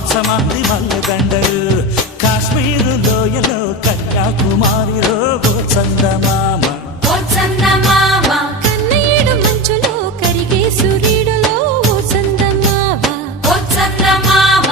మార్చమంది మల్లెదండలు కాశ్మీరు లోయలో కన్యాకుమారిలో ఓ చందమామ కన్నయ్యడు మంచులో కరిగే సూర్యుడులో ఓ చందమామ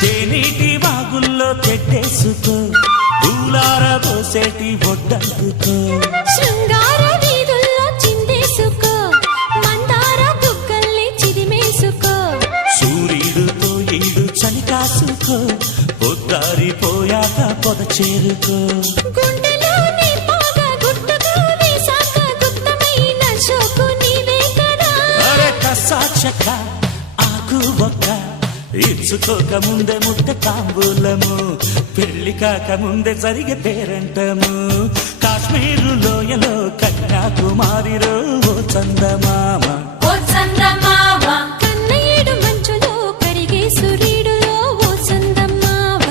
తేనీటి వాగుల్లో తెట్టేసుకో పూలార పోసేటి ఒడ్డందుకో శృంగార వీధుల్లో చిందేసుకో మందార బుగ్గల్ని చిదిమేసుకో సూర్యుడుతో ఈడు చలి కాసుకో పొద్దారిపోయాక పొద చేరుకో గుండెలోని పాగ గుట్టుగా వేసాక గుప్తమైన షోకు నీవే కదా అరే కసా చెక్క ఆకు ఒక్క ఇచ్చుకోక ముందే ముట్ట తాంబూలము పెళ్లి కాక ముందే జరిగే పేరంటము కాశ్మీరు లోయలో కన్యాకుమారిలో ఓ చందమామ కన్నయ్యడు మంచులో కరిగే సూర్యుడులో ఓ చందమామ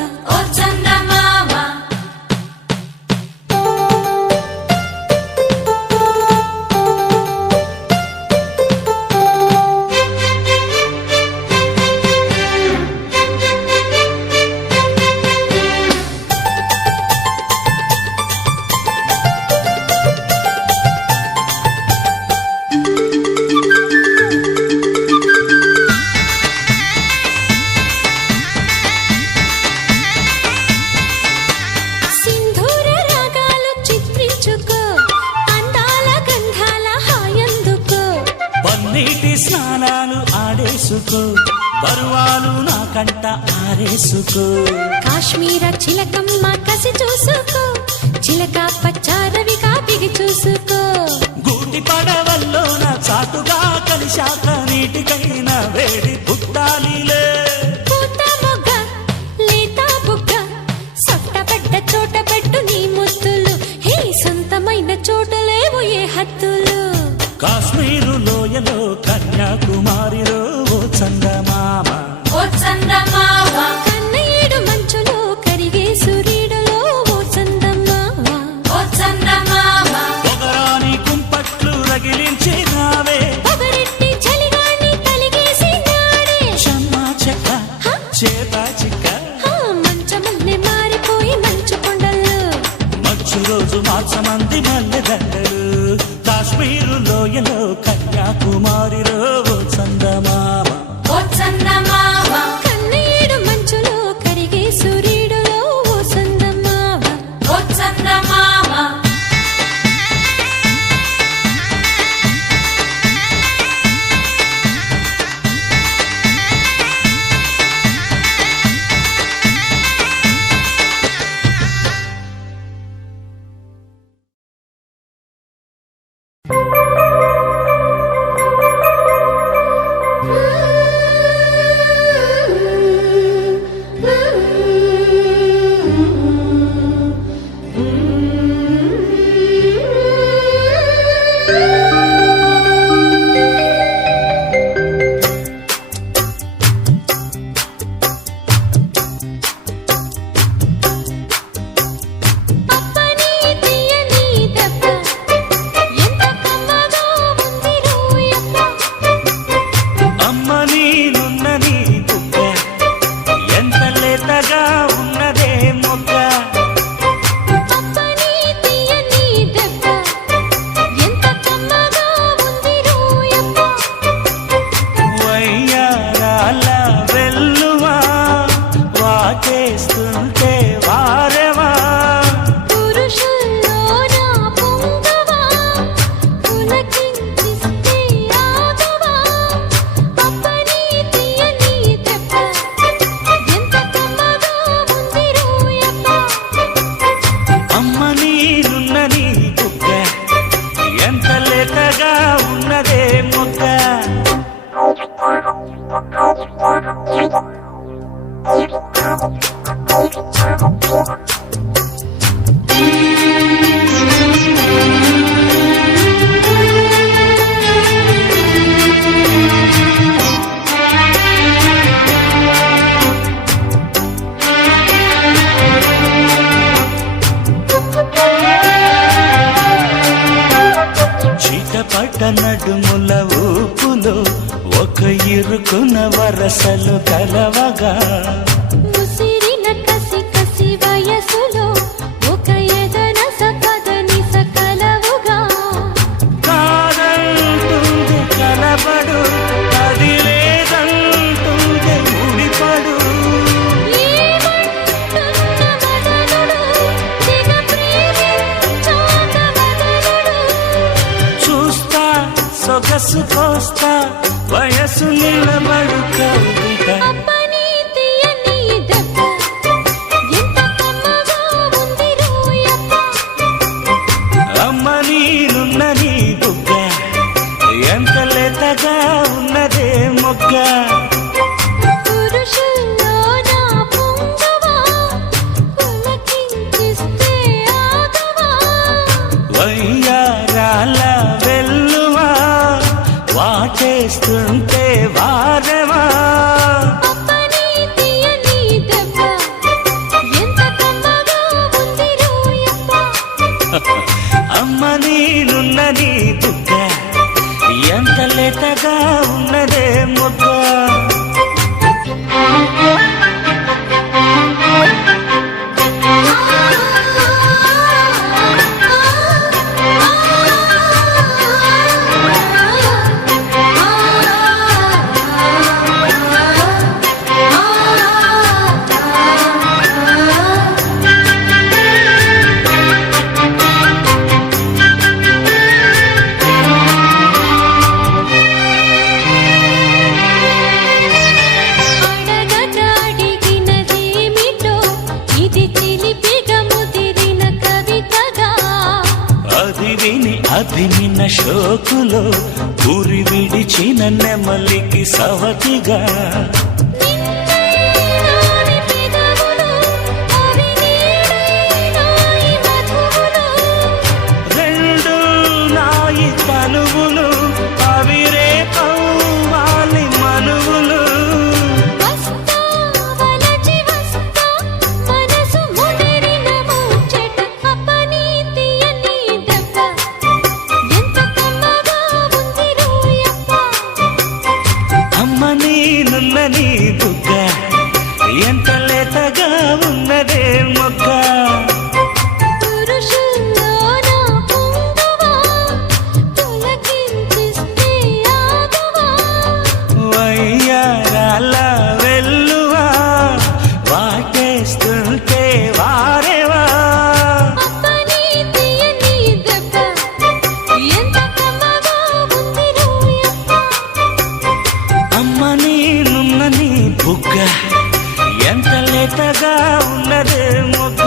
సింధూర రాగాలు చిత్రించుకో అందాల గంధాల హాయందుకో పన్నీటి స్నానాలు ఆడేసుకో పరువాలు నా కంట ఆరేసుకో కాశ్మీర చిలకమ్మ కసి చూసుకో చిలక పచ్చారవిగా బిగి చూసుకో గూటి పడవల్లోన చాటుగా కలిశాక నీటికైనా వేడి పుట్టాలిలే పూత మొగ్గ లేత బుగ్గ సొట్టబడ్డ చోట పెట్టు నీ ముద్దులు హే సొంతమైన చోట లేవు ఏ హద్దులు కాశ్మీరు లోయలో కన్యాకుమారిలో ఓ చందమామ కన్నయ్యడు మంచులో కరిగే సూర్యుడులో ఓ చందమామ పొగరాని కుంపట్లు రగిలించినావే పొగరెట్టి చలిగాన్ని తలిగేసి నాడే షమ్మా చెక్క చేత చిక్క హా మంచమల్లె మారిపోయి మంచు కొండలు మంచు రోజు మార్చమంది మల్లెదండలు కాశ్మీరు లోయలో కన్యాకుమారిలో ఓ చందమామ కన్నయ్యడు మంచులో కరిగే సూర్యుడులో ఓ చందమామ అప్పని తీయని దెబ్బ ఎంత కమ్మగా ఉంది రోయప్ప అమ్మ నీనున్న నీ బుక్క ఎంత లేతగా ఉన్నదే మొక్క అప్పని తీయని దెబ్బ ఎంత కమ్మగా ఉంది రోయప్ప వయ్యారాల వెల్లువా వాకేస్తుంటే వారెవా పురుషుల్లోన పొంగవా పులకించిస్తే ఆగవా అప్పని తీయని దెబ్బ ఎంత కమ్మగా ఉంది రోయప్ప అమ్మ నీనున్న నీ బుక్క ఎంత లేతగా ఉన్నదే మొక్క పట నడుముల ఊపులో ఒక ఇరుకున వరసలు కలవగా ముసిరిన కసి కసి వయసులో ఒక ఎదనస కదనిస కలవుగా కాదంటుంది కలబడు అది లేదంటుంది ముడిపడు ఏమంటున్న వదనుడు దిగ ప్రేమించాక వదనుడు చూస్తా సొగసు కోస్తా వయసు నిలబడు కవిత అప్పని తీయని దెబ్బ ఎంత కమ్మగా ఉంది రోయప్ప అమ్మ నీనున్న నీ బుగ్గ ఎంత లేతగా ఉన్నదే మొగ్గ పురుషుల్లో నా పొంగవా పులకించిస్తే ఆగవా వయ్యారాల వెల్లువా వాటేస్తుంటే వారవా అప్పని తీయని దెబ్బ ఎంత కమ్మగా ఉంది రోయప్ప అమ్మ నీనున్న నీ బుగ్గ ఎంత లేతగా ఉన్నదే మొగ్గ అడగదడిగినదేమిటో ఇది చిలిపిగా ముదిరిన కవితగా అది విని అదిమిన షోకులో ఊరి విడిచిన నెమలికి సవతిగా నిన్నైనాని పెదవులు అవి నీడైనాయి మధువులు రెండు నాయి తనువులు అవి రేపవ్వాలి మనువులు వస్తా వలచి వస్తా మనసు ముదిరిన ముచ్చట అప్పని తీయని దెబ్బ ఎంత కమ్మగా ఉంది రోయప్ప అమ్మ నీనున్న నీ బుగ్గ ఎంత లేతగా ఉన్నదే మొగ్గ పురుషుల్లో నా పొంగవా పులకించిస్తే ఆగవా వయ్యారాల వెల్లువా వాటేస్తుంటే వారేవా అప్పని తీయని దెబ్బ ఎంత కమ్మగా ఉంది రోయప్ప అమ్మ నీనున్న నీ బుగ్గ ఎంత లేతగా ఉన్నదే మొగ్గ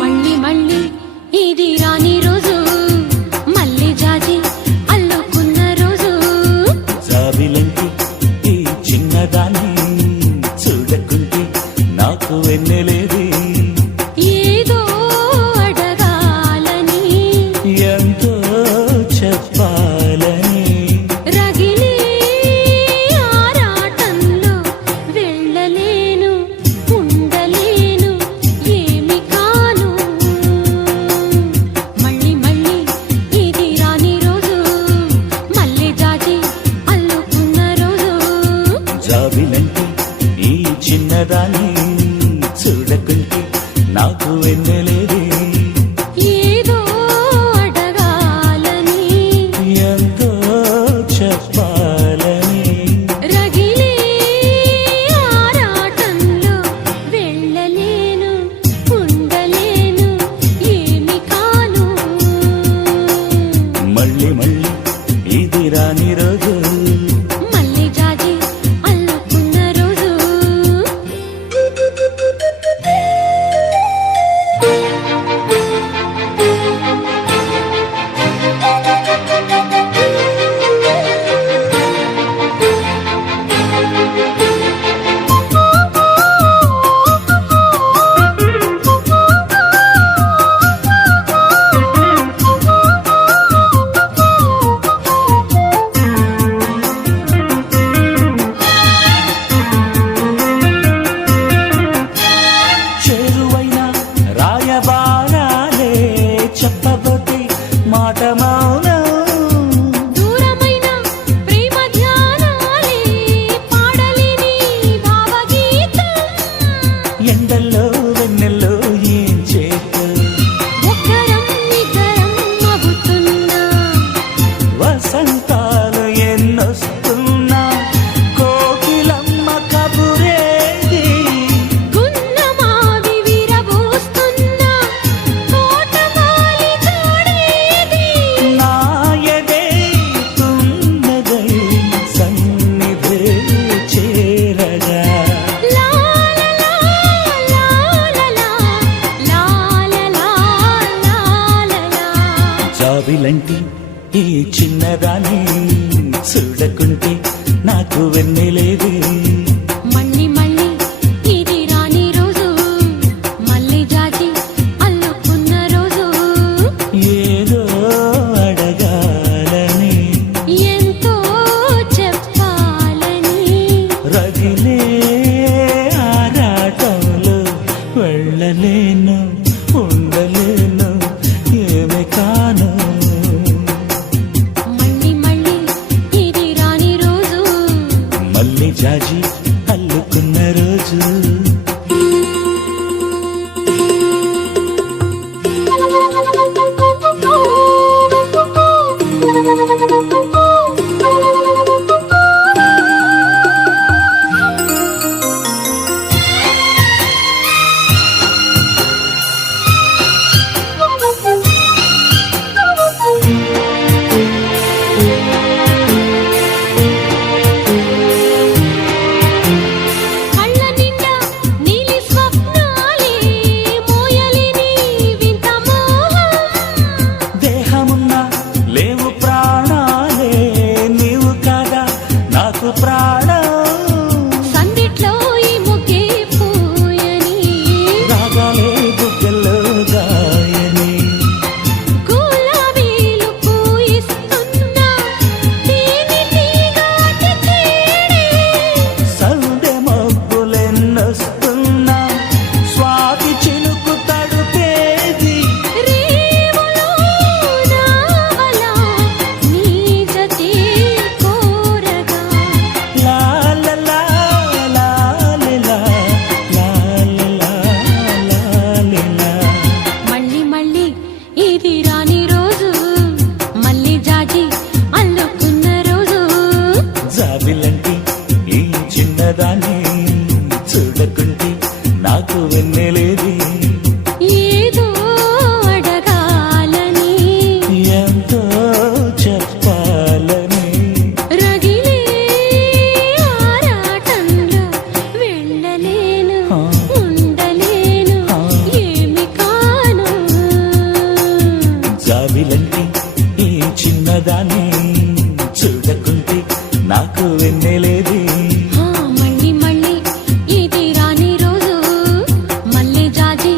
మళ్ళీ మళ్ళీ ఇది రాని రోజు మళ్ళీ జాజి అల్లుకున్న రోజు జాబిలంటి ఈ చిన్నదాన్ని చూడకుంటే నాకు వెన్నెలేది ఏదో అడగాలని ఎంతో చెప్పాలని రగిలే ఆరాటంలో వెళ్ళలేను ఉండలేను ఏమి కాను మళ్ళీ మళ్ళీ ఇది రాని రోజు మళ్ళీ జాజి అల్లుకున్న రోజు జాబిలంటి ఈ చిన్నదాన్ని చూడకుంటే నాకు వెన్నెలేది ఏదో అడగాలని మాట మౌనం దూరమైన ప్రేమ ధ్యానాలే పాడలేని భావగీతం ఎండల్లో వెన్నెల్లో ఏం చేద్దాం ఒక్కరం ఇద్దరం అవుతున్నా వసంతాలు ఎన్నొస్తున్నా కోకిలమ్మ కబురేది గున్నమావి విరబూస్తున్నా తోటమాలి తోడేది నా ఎదే తున్నదై సన్నిధే చేరగా లా లా లా లా లా లా లా లా జాబిలంటి ఈ చిన్నదాన్ని చూడకుంటే నాకు వెన్నెలేదే మళ్ళీ మళ్ళీ ఇది రాని రోజు మళ్ళీ జాజి అల్లుకున్న రోజు ఏదో అడగాలని ఎంతో చెప్పాలని రగిలే ఆరాటంలో వెళ్ళలేను ఉండలేను ఏమి కాను మళ్ళీ మళ్ళీ ఇది రాని రోజు మళ్ళీ జాజి అల్లుకున్న రోజు కళ్ళ నిండా నీలి స్వప్నాలే మోయలేని వింత మోహం దేహమున్న లేవు ప్రాణాలే నీవు కాదా నాకు ప్రాణం సందిట్లో ఈ ముగ్గే పూయని రాగాలే బుగ్గల్లో గాయని గులాబీలు పూయిస్తున్నా తేనె తీగాటి తేనె సందె మబ్బులెన్నొస్తున్నా స్వాతి చినుకు తడుపేది రేవులో నావలా నీ జతే కోరగా లా లా లా లా లా లా లా లా. మళ్ళీ మళ్ళీ ఇది రాని రోజు మళ్ళీ జాజి అల్లుకున్న రోజు జాబిలంటి ఈ చిన్నదాన్ని చూడకుంటే నాకు వెన్నెలేది ఏదో అడగాలని ఎంతో చెప్పాలని రగిలే ఆరాటంలో వెళ్ళలేను ఉండలేను ఏమి కాను జాబిలంటి ఈ చిన్నదాన్ని చూడకుంటే నాకు వెన్నెలేది ఆ, మళ్ళీ మళ్ళీ ఇది రాని రోజు మళ్ళీ జాజి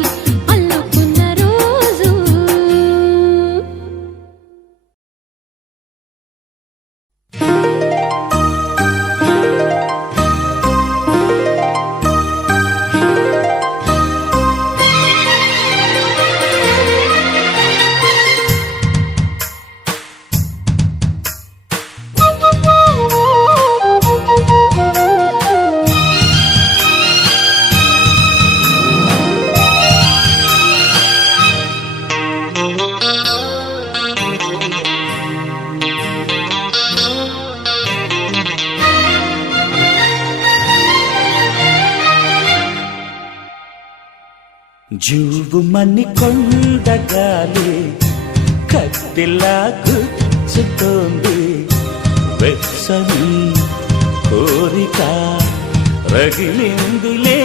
అల్లుకున్న రోజు జూబుమని కొండగాలి కత్తిలా గుచ్చుతోంది వెచ్చని కోరిక రగిలిందిలే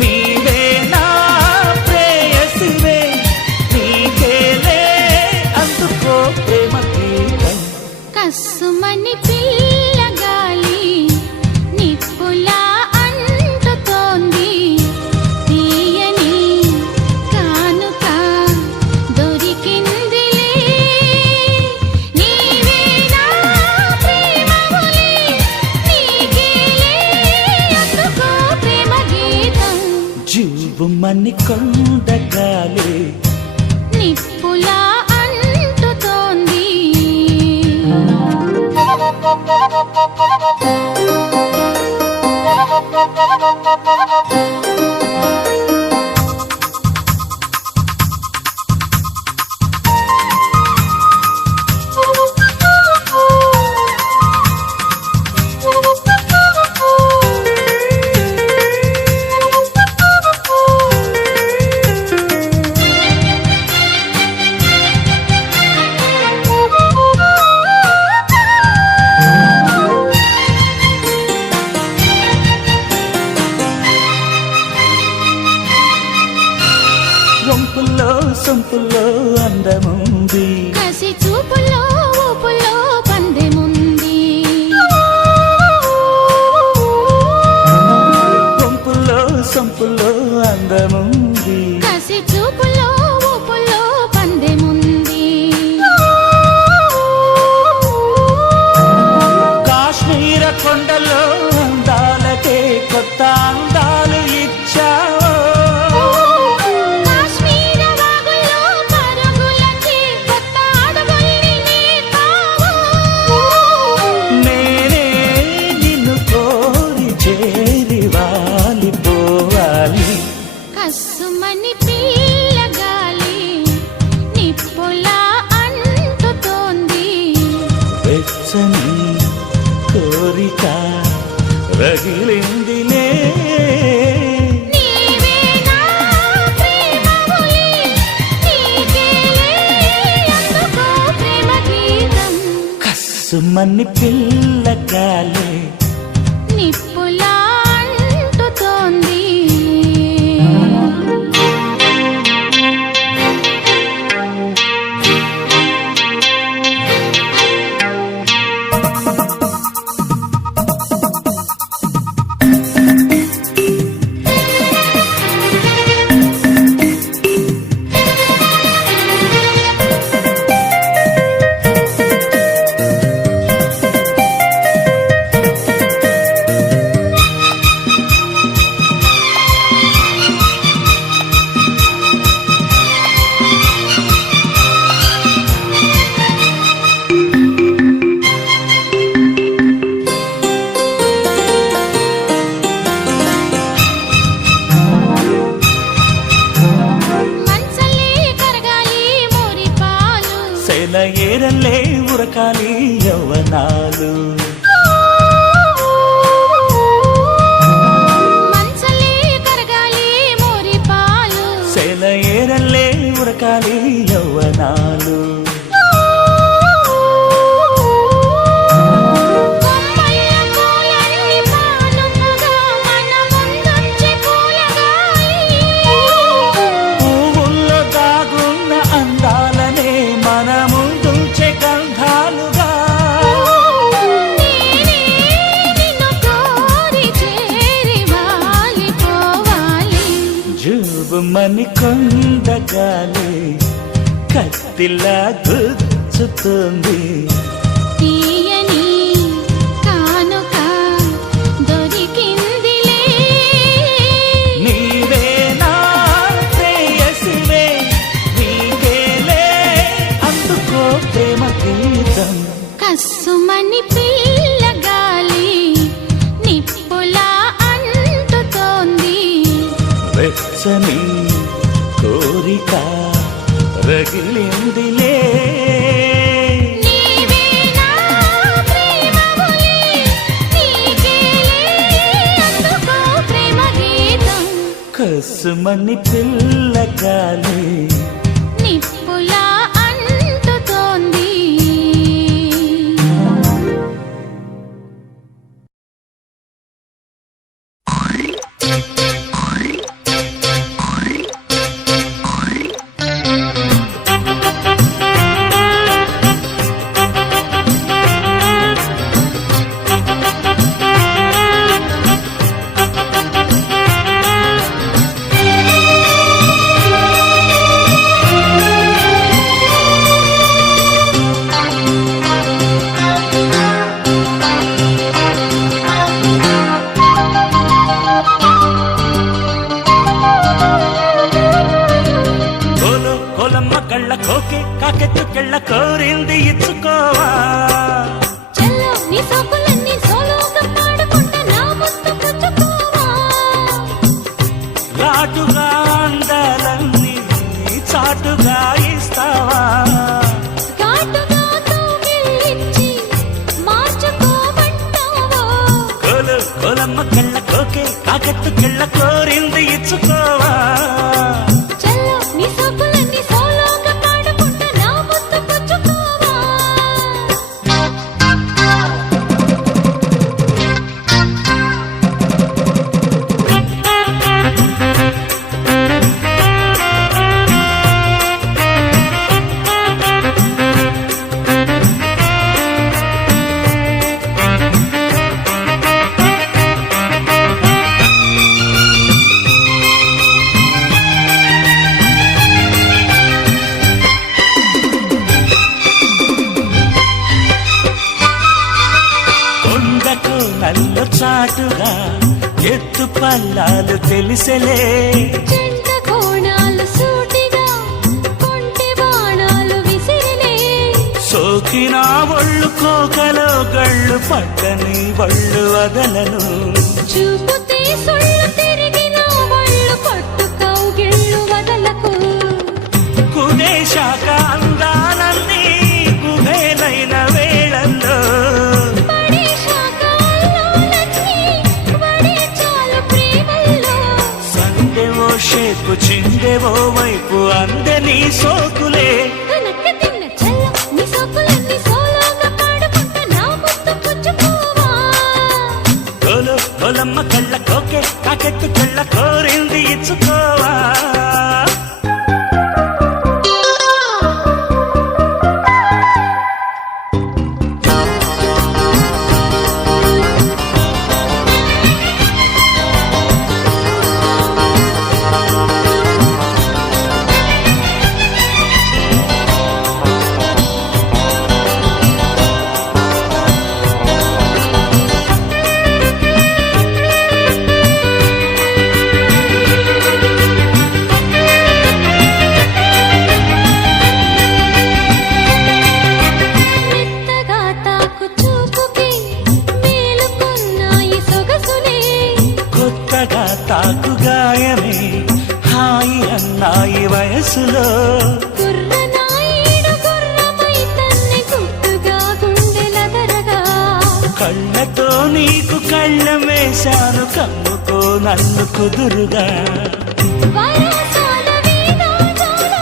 నీవే నా ప్రేయసివే నీకేలే అందుకో ప్రేమ గీతం కస్సుమని పిల్లగాలి నిప్పులా అంటుతోంది తీయని కానుక దొరికిందిలే నీవే నా ప్రేమములే నీకేలే అందుకో ప్రేమ గీతం జూబుమని కొండగాలి నిప్పులా అంటుతోంది వంపుల్లో సొంపుల్లో అందముంది, కసి చూపుల్లో ఊపుల్లో పందెముంది. వంపుల్లో సొంపుల్లో అందముంది, కసి చూపుల్లో ఊపుల్లో పందెముంది. కాశ్మీర కొండల్లో అందాలకే కొత్త అందాలు ఇచ్చావో, కాశ్మీర వాగుల్లో పరుగులకి కొత్త అడుగుల్ని నేర్పావు. నేనే నిన్ను కోరి చేరి వాలిపోవాలి. కస్సుమని పిల్లగాలి నిప్పులా అంటుతోంది. వెచ్చని కోరిక రగిలిందిలే, నీవే నా ప్రేమములి, నీకేలే అందుకో ప్రేమ గీతం. కస్సుమని పిల్లగాలే నిప్పులా అంటుతోంది. మంచలే కరగాలి మురిపాలు, సెల ఏరల్లే ఉరకాలి యవ్వనాలు. మంచలే కరగాలి మురిపాలు. సెల ఏరల్లే ఉరకాలి యవ్వనాలు. కొమ్మల్ల పూలన్నీ పానుపుగా మన ముందొచ్చి పూలగాయి. పువ్వుల్లో దాగున్న అందాలనే మన ముందుంచే గంధాలుగా. నేనే నిన్ను కోరి చేరి వాలిపోవాలి. జూబుమని కొండగాలి కత్తిలా గుచ్చుతుంది. తీయని కానుక దొరికిందిలే. నీవే నా ప్రేయసివే, నీకేలే అందుకో ప్రేమ గీతం. కస్సుమని పిల్లగాలి నిప్పులా అంటుతోంది. వెచ్చని కోరిక రగిలిందిలే, నీవే నా ప్రేమములి, నీకేలే అందుకో ప్రేమ గీతం. కసుమని పిల్లగాలి నిప్పులా అంటుతోంది. కోలమ్మ కళ్ళ కోకే కాకెత్తు కెళ్ళ కోరింది ఇచ్చుకోవా. చల్లో నీ సోకులన్నీ సోలోగా పాడుకుంటా నా ముద్దు పుచ్చుకోవా లాటుగా అందాలన్నీ చాటుగా ఇస్తావా ఘాటుగా కౌగిలించి మార్చుకోమంటావా కొలమ్మ కళ్ళ కోకే కాకెత్తు కెళ్ళ కోరింది ఇచ్చుకోవా చల్లో నీ సోకులన్నీ సోలోగా పాడుకుంటా నా ముద్దు పుచ్చుకోవా కొండకు నల్ల చాటుగా ఎత్తు పల్లాలు తెలిసెలే చెంట కోణాలు సూటిగా కొంటె బాణాలు విసిరిలే సోకిన ఒళ్ళు కోకలో గళ్ళు పట్టని ఒళ్ళు వదలను చూపుతే సొళ్ళు తిరిగిన వాళ్ళు పట్టు కౌగిళ్ళు వదలకు కుదేశాక అందాలన్నీ కుబేలైన వేళల్లో పడేశాక అల్లాలన్నీ పడే చాలు ప్రేమల్లో సందెవో షేపు చిందెవో వైపు అందని సోకులే కనక తిన్న చల్ల నీ సోకులన్నీ సోలోగా పాడుకుంటా నా ముద్దు పుచ్చుకోవా కొలమ్మ కళ్ళ కోకే కాకెత్తు కెళ్ళ కోరింది ఇచ్చుకోవా మెత్తగా తాకు చూపుకి మేలుకున్నాయి సొగసులే కొత్తగా తాకు గాయమే హాయి అన్నాయి వయసులో గుర్రనాయుడు గుర్రమై తన్నే గుట్టుగా గుండెలదరగా కళ్ళతో నీకు కళ్ళం వేశాను కమ్ముకో నన్ను కుదురుగా వరసాల వీణాజాల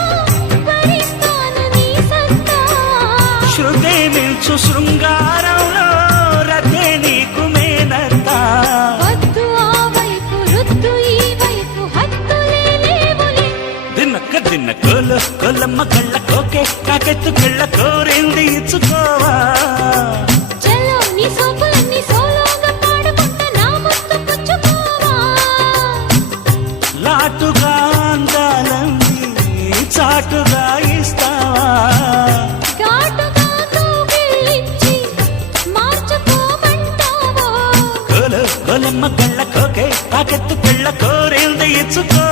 భరిస్తాను నీ సత్తా శృతి మిల్చు శృంగారంలో రథే నీకు మేనత్తా వద్దు ఆ వైపు రుద్దు ఈ వైపు హద్దులే లేవులే దిన్న కొలమ్మ కళ్ళ కోకే కాకెత్తు కెళ్ళ కోరింది ఇచ్చుకోవా చల్లో నీ సోకులన్నీ సోలోగా పాడుకుంటా నా ముద్దు పుచ్చుకోవా లాటుగా అందాలన్నీ చాటుగా ఇస్తావా ఘాటుగా కౌగిలించి మార్చుకోమంటావా కొలమ్మ కళ్ళ కోకే కాకెత్తు కెళ్ళ కోరింది ఇచ్చుకో